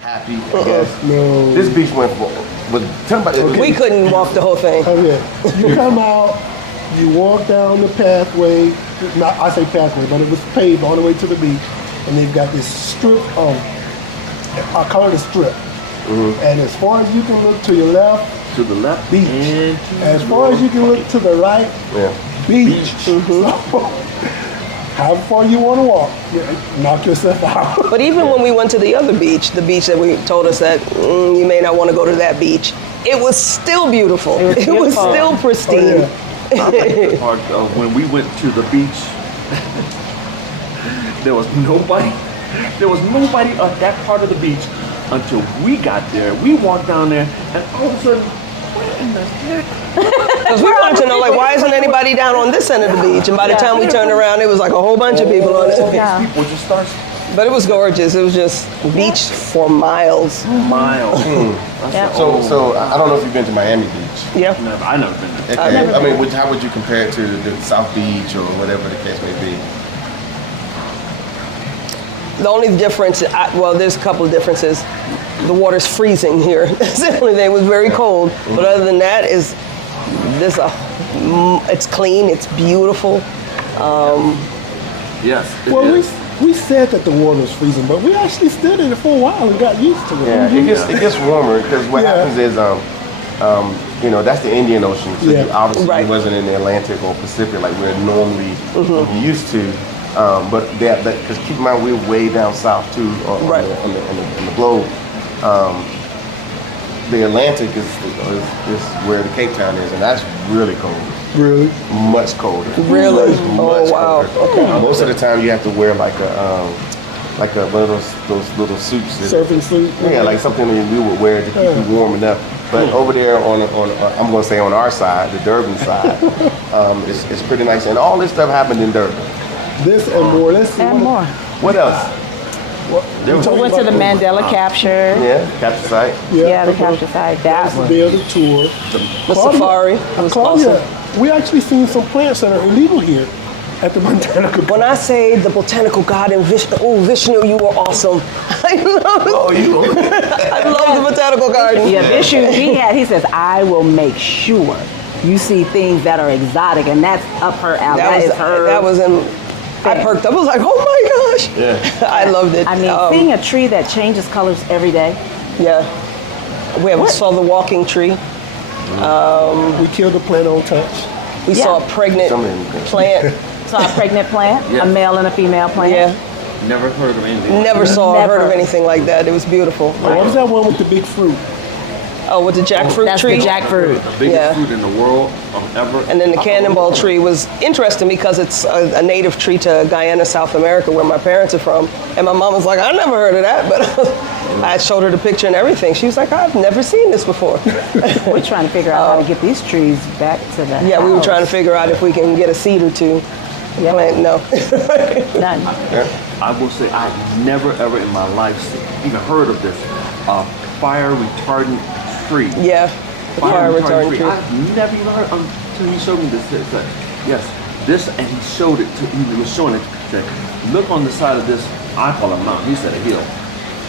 happy, I guess. No. This beach went for, tell me about it. We couldn't walk the whole thing. Okay. You come out, you walk down the pathway, I say pathway, but it was paved all the way to the beach, and they've got this strip of, I call it a strip. And as far as you can look to your left, To the left, beach. and As far as you can look to the right, beach. So, how far you want to walk, knock yourself out. But even when we went to the other beach, the beach that we told us that you may not want to go to that beach, it was still beautiful. It was still pristine. the part of when we went to the beach, there was nobody. There was nobody at that part of the beach until we got there. We walked down there, and all of a sudden, what in the heck? Because we wanted to know, like, why isn't anybody down on this end of the beach? And by the time we turned around, it was like a whole bunch of people on it. People just start But it was gorgeous. It was just beach for miles. miles. So I don't know if you've been to Miami Beach. Yeah. I never been there. Okay. I mean, how would you compare it to the South Beach or whatever the case may be? The only difference, well, there's a couple of differences. The water's freezing here. That's the only thing. It was very cold. But other than that, it's clean. It's beautiful. Yes. it Well, is. we said that the water was freezing, but we actually stood in it for a while and got used to it. Yeah, it gets warmer because what happens is, that's the Indian Ocean. So you obviously wasn't in the Atlantic or Pacific like we're normally used to. But because keep in mind we're way down south too on the globe. The Atlantic is where the Cape Town is, and that's really cold. Really? Much colder. Really? Much wow. colder. Okay. Most of the time you have to wear like one of those little suits. Surfing suit? Yeah, like something that we would wear to keep you warm enough. But over there on I'm going to say on our side, the Durban side, it's pretty nice. And all this stuff happened in Durban. This and more. Let's see. And more. What else? We went to the Mandela capture. Yeah, capture site. Yeah, the capture site. That was the other tour. The safari. It was awesome. We actually seen some plants that are illegal here at the Botanical. When I say the Botanical Garden, Vishnu, you were awesome. I love I love the Botanical Garden. Yeah, Vishnu, he says, I will make sure you see things that are exotic, and that's up her alley. That was in. I perked up. I was like, oh my gosh. Yeah. I loved it. I mean, seeing a tree that changes colors every day. Yeah. We saw the walking tree. We killed a plant on touch. We saw a pregnant plant. Saw a pregnant plant, Yeah. a male and a female plant. Yeah. Never heard of anything. Never heard of anything like that. It was beautiful. What was that one with the big fruit? Oh, with the jackfruit That's tree? the jackfruit. The biggest fruit in the world ever. And then the cannonball tree was interesting because it's a native tree to Guyana, South America, where my parents are from. And my mom was like, I never heard of that. But I showed her the picture and everything. She was like, I've never seen this before. We're trying to figure out how to get these trees back to the Yeah, we were house. trying to figure out if we can get a seed or two. Yep. Plant, no. None. I will say I've never ever in my life even heard of this fire retardant tree. Yeah, the fire retardant tree. I've never even heard until he showed me this. Yes, this, and he showed it to. He was showing it. Said, look on the side of this. I call it a mountain. He said a hill.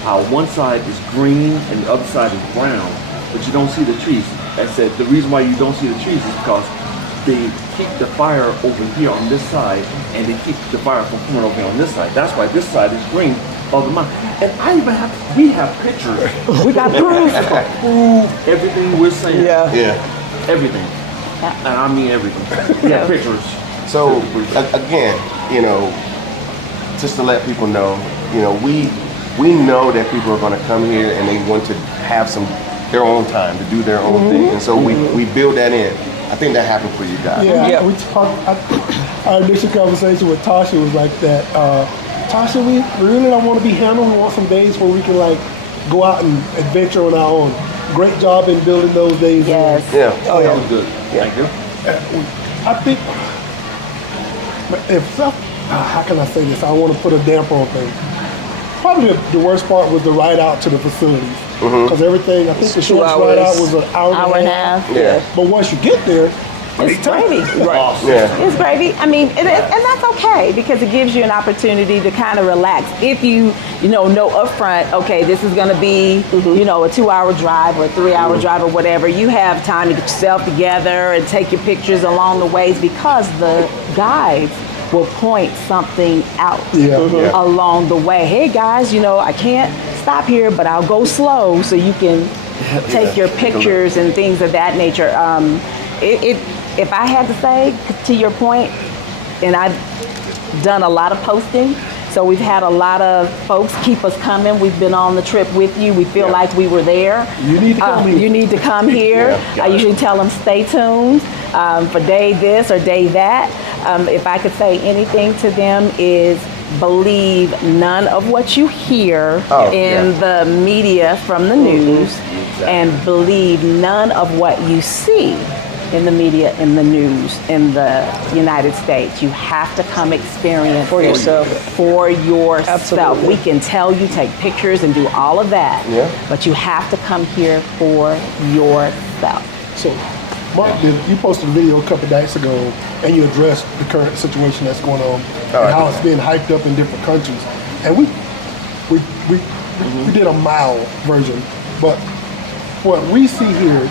How one side is green and the other side is brown, but you don't see the trees. I said the reason why you don't see the trees is because they keep the fire over here on this side, and they keep the fire from coming over here on this side. That's why this side is green of the mountain. And we have pictures. We got proof. Prove everything we're saying. Yeah. Everything. And I mean everything. We have pictures. So again, just to let people know, we know that people are going to come here and they want to have their own time to do their own thing, and so we build that in. I think that happened for you guys. Yeah. We talked. Our initial conversation with Tasha was like that. Tasha, we really don't want to be handled. We want some days where we can go out and adventure on our own. Great job in building those days. Yes. Yeah. Oh, that was good. Thank you. I think how can I say this? I want to put a damper on things. Probably the worst part was the ride out to the facilities. Because everything, I think the shortest ride out was an hour and a half. Yeah. But once you get there, It's gravy. Right. Yeah. It's gravy. I mean, and that's okay because it gives you an opportunity to kind of relax. If you know upfront, okay, this is going to be, a 2-hour drive or a 3-hour drive or whatever. You have time to get yourself together and take your pictures along the ways because the guides will point something out along the way. Hey guys, I can't stop here, but I'll go slow so you can take your pictures and things of that nature. If I had to say, to your point, and I've done a lot of posting, so we've had a lot of folks keep us coming. We've been on the trip with you. We feel like we were there. You need to come here. You need to come here. I usually tell them stay tuned for day this or day that. If I could say anything to them is believe none of what you hear in the media from the news and believe none of what you see in the media, in the news, in the United States. You have to come experience For yourself. For yourself. Absolutely. We can tell you, take pictures and do all of that, but you have to come here for yourself. So, Mark, you posted a video a couple of nights ago, and you addressed the current situation that's going on and how it's being hyped up in different countries. And we did a mild version, but what we see here,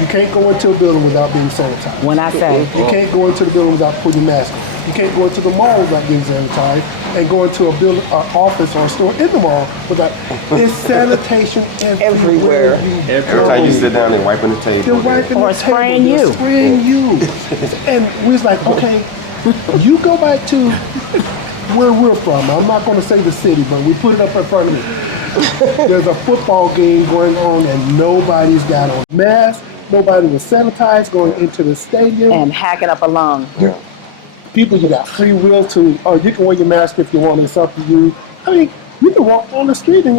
you can't go into a building without being sanitized. When I say You can't go into the building without putting your mask on. You can't go into the mall without getting sanitized, and go into a building, an office, or a store in the mall without. There's sanitation everywhere. Every time you sit down, they're wiping the table. They're wiping Or the table. spraying They're you. spraying you. And we was like, okay, you go back to where we're from. I'm not going to say the city, but we put it up in front of me. There's a football game going on, and nobody's got on masks. Nobody was sanitized going into the stadium. and hacking up a lung. People, you got free will to, or you can wear your mask if you want, it's up to you. I mean, you can walk on the street and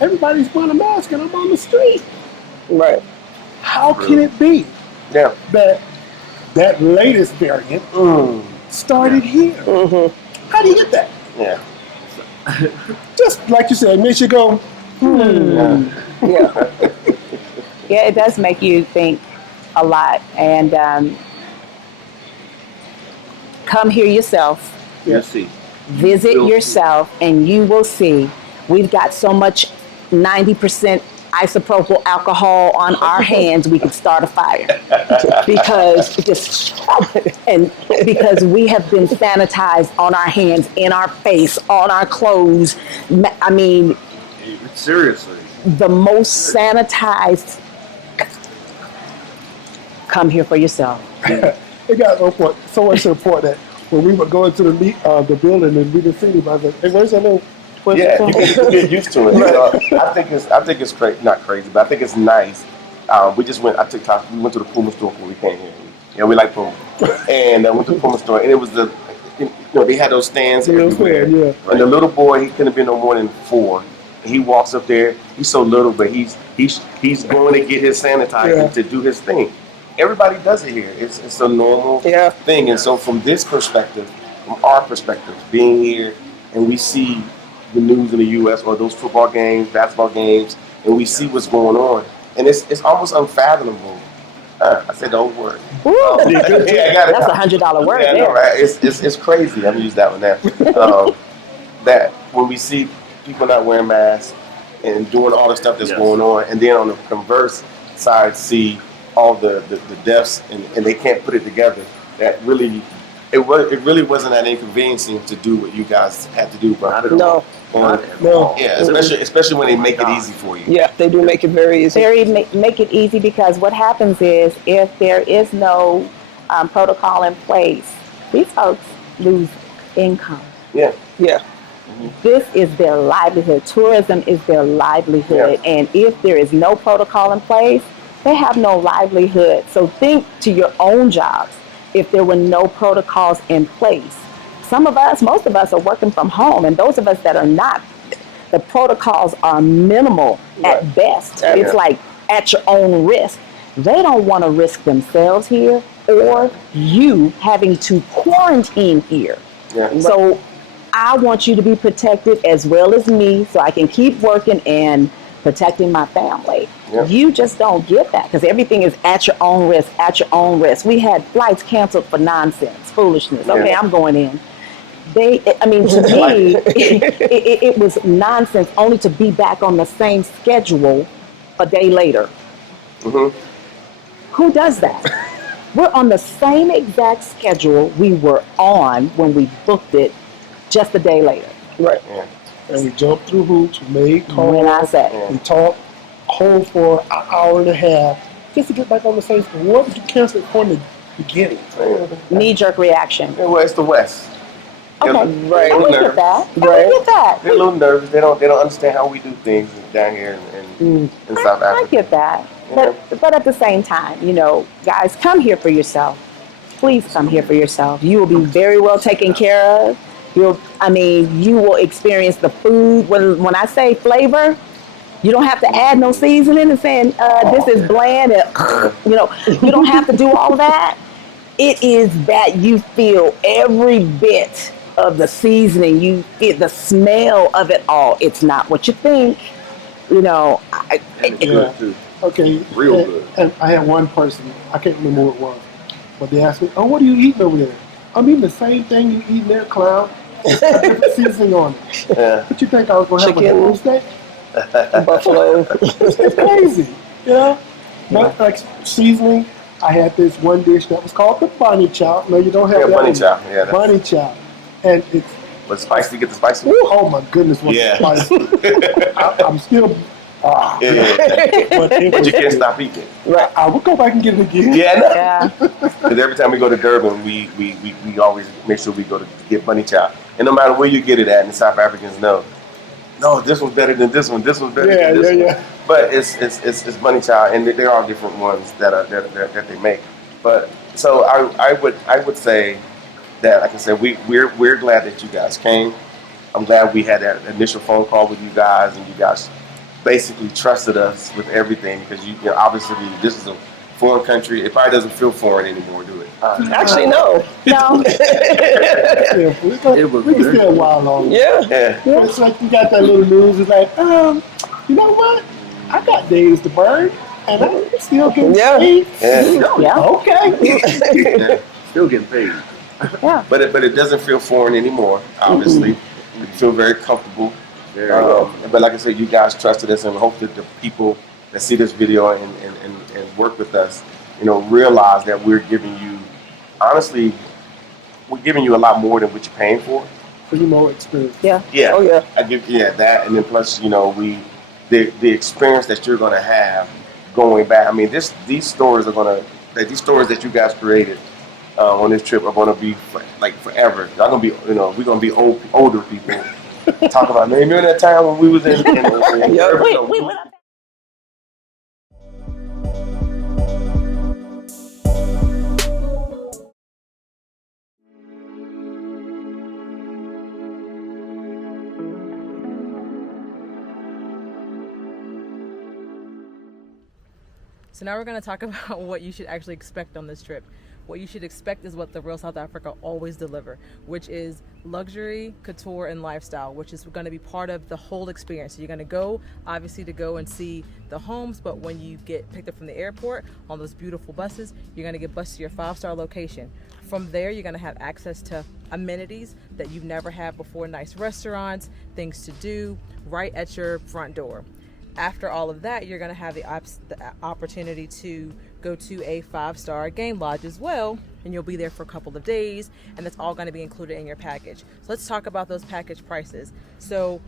everybody's wearing a mask and I'm on the street. Right. How can it be Yeah. that latest variant started here? How do you get that? Yeah. Just like you said, it makes you go, Yeah. Yeah, it does make you think a lot. And come here yourself, You see. visit yourself, and you will see we've got so much 90% isopropyl alcohol on our hands we could start a fire because we have been sanitized on our hands, in our face, on our clothes. I mean, Seriously. the most sanitized. Come here for yourself. it got so much to the point that when we would go into the building and we didn't see anybody, I was like, hey, where's that little place? Yeah, you get used to it. I think it's crazy, not crazy, but I think it's nice. We went to the Puma store when we came here. Yeah, we like Puma. And I went to the Puma store, and it was they had those stands everywhere. Yeah. And the little boy, he couldn't have been no more than 4. He walks up there. He's so little, but he's going to get his sanitizer to do his thing. Everybody does it here. It's a normal thing. And so from this perspective, from our perspective, being here and we see the news in the U.S. or those football games, basketball games, and we see what's going on, and it's almost unfathomable. I said the old word. Woo. Yeah, I got it. That's $100 word Yeah, I there. know, right? It's crazy. I'm gonna use that one now. That when we see people not wearing masks and doing all the stuff that's going on, and then on the converse side see all the deaths and they can't put it together. That really, it really wasn't that inconveniencing to do what you guys had to do. But No. Yeah, especially when they make it easy for you. Yeah, they do make it very easy. Make it easy because what happens is if there is no protocol in place, these folks lose income. Yeah. Yeah. This is their livelihood. Tourism is their livelihood. Yeah. And if there is no protocol in place, they have no livelihood. So think to your own jobs if there were no protocols in place. Most of us are working from home, and those of us that are not, the protocols are minimal at best. Yeah. It's like at your own risk. They don't want to risk themselves here or you having to quarantine here. Yeah. So I want you to be protected as well as me so I can keep working and protecting my family. Yep. You just don't get that because everything is at your own risk, at your own risk. We had flights canceled for nonsense, foolishness. Okay, Yeah. I'm going in. To me, it was nonsense only to be back on the same schedule a day later. Who does that? We're on the same exact schedule we were on when we booked it just a day later. Right. Yeah. And we jumped through hoops, we made calls, When I say. we talked whole for an hour and a half just to get back on the same schedule. What did you cancel it from the beginning? Knee-jerk reaction. Yeah, well, it's the West. Okay, Right. I would get that. I Right. would get that. They're a little nervous. They don't understand how we do things down here in South I Africa. get that. But at the same time, guys, come here for yourself. Please come here for yourself. You will be very well taken care of. You will experience the food. When I say flavor, you don't have to add no seasoning and saying this is bland. And, you don't have to do all that. It is that you feel every bit of the seasoning. You feel the smell of it all. It's not what you think. And it's good too. Okay. Real good. And I had one person, I can't remember who it was, but they asked me, "Oh, what are you eating over there?" I'm eating the same thing you eating there, clown. It's got different seasoning on it. Yeah. But you think I was going to have a Chicken. whole steak? Buffalo. It's crazy, But like seasoning, I had this one dish that was called the bunny chow. No, you don't have Yeah, that. bunny one. chow. Yeah, that's- Bunny chow. And it's, But spicy, get the spicy. oh my goodness, what Yeah. spicy. I'm still, Yeah. but it But was, you can't stop eating. Right. I would go back and get it again. Yeah, I know. Yeah. Because every time we go to Durban, we always make sure we go to get bunny chow. And no matter where you get it at, and the South Africans know, no, this one's better than this one. This one's better than this one. Yeah. But it's bunny chow, and there are different ones that they make. But so I would say that, like I said, we're glad that you guys came. I'm glad we had that initial phone call with you guys, and you guys basically trusted us with everything because you know obviously this is a foreign country. It probably doesn't feel foreign anymore, do it? Actually, no. No. Yeah, we can stay a while longer. Yeah. Yeah. But it's like you got that little news. It's like, you know what? I got days to burn, and I'm still getting Yeah. paid. Yeah. Yeah. Okay. Yeah. Still getting paid. Yeah. But it doesn't feel foreign anymore. Obviously, we feel very comfortable. Very well. But like I said, you guys trusted us, and we hope that the people that see this video and work with us, realize that we're giving you, honestly, we're giving you a lot more than what you're paying for. For you more experience. Yeah. Yeah. Oh, yeah. I give that, and then plus, the experience that you're gonna have going back. I mean, these stories that you guys created on this trip are gonna be forever. Y'all gonna be, we're gonna be older people. Talk about, man, remember that time when we was in Yeah. We went up. So now we're going to talk about what you should actually expect on this trip. What you should expect is what the Real South Africa always deliver, which is luxury, couture, and lifestyle, which is going to be part of the whole experience. So you're going to go, obviously, to go and see the homes, but when you get picked up from the airport on those beautiful buses, you're going to get bused to your 5-star location. From there, you're going to have access to amenities that you've never had before, nice restaurants, things to do right at your front door. After all of that, you're going to have the opportunity to go to a 5-star game lodge as well, and you'll be there for a couple of days, and that's all going to be included in your package. So let's talk about those package prices. So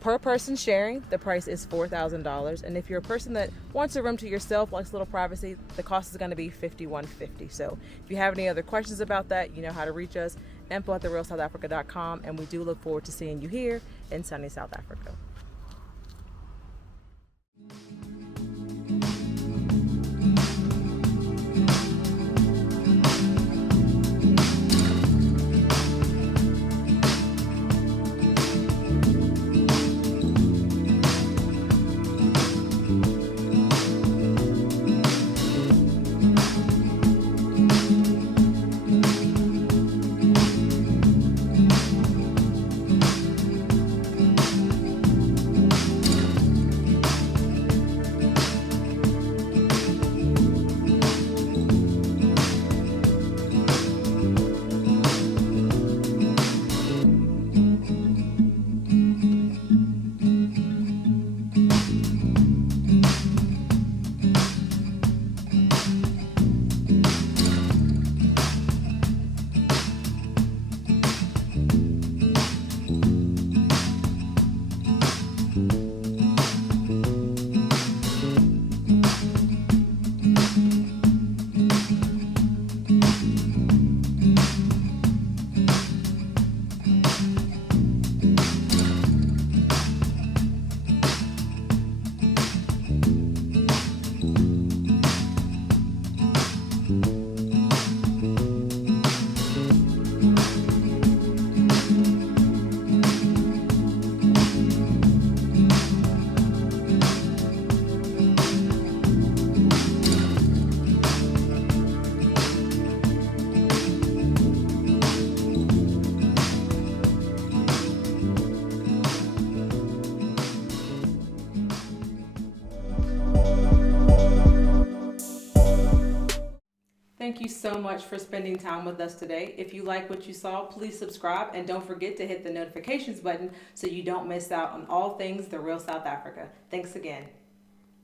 per person sharing, the price is $4,000, and if you're a person that wants a room to yourself, likes a little privacy, the cost is going to be $5,150. So if you have any other questions about that, you know how to reach us, info@therealsouthafrica.com, and we do look forward to seeing you here in sunny South Africa. Thank you so much for spending time with us today. If you like what you saw, please subscribe and don't forget to hit the notifications button so you don't miss out on all things The Real South Africa. Thanks again.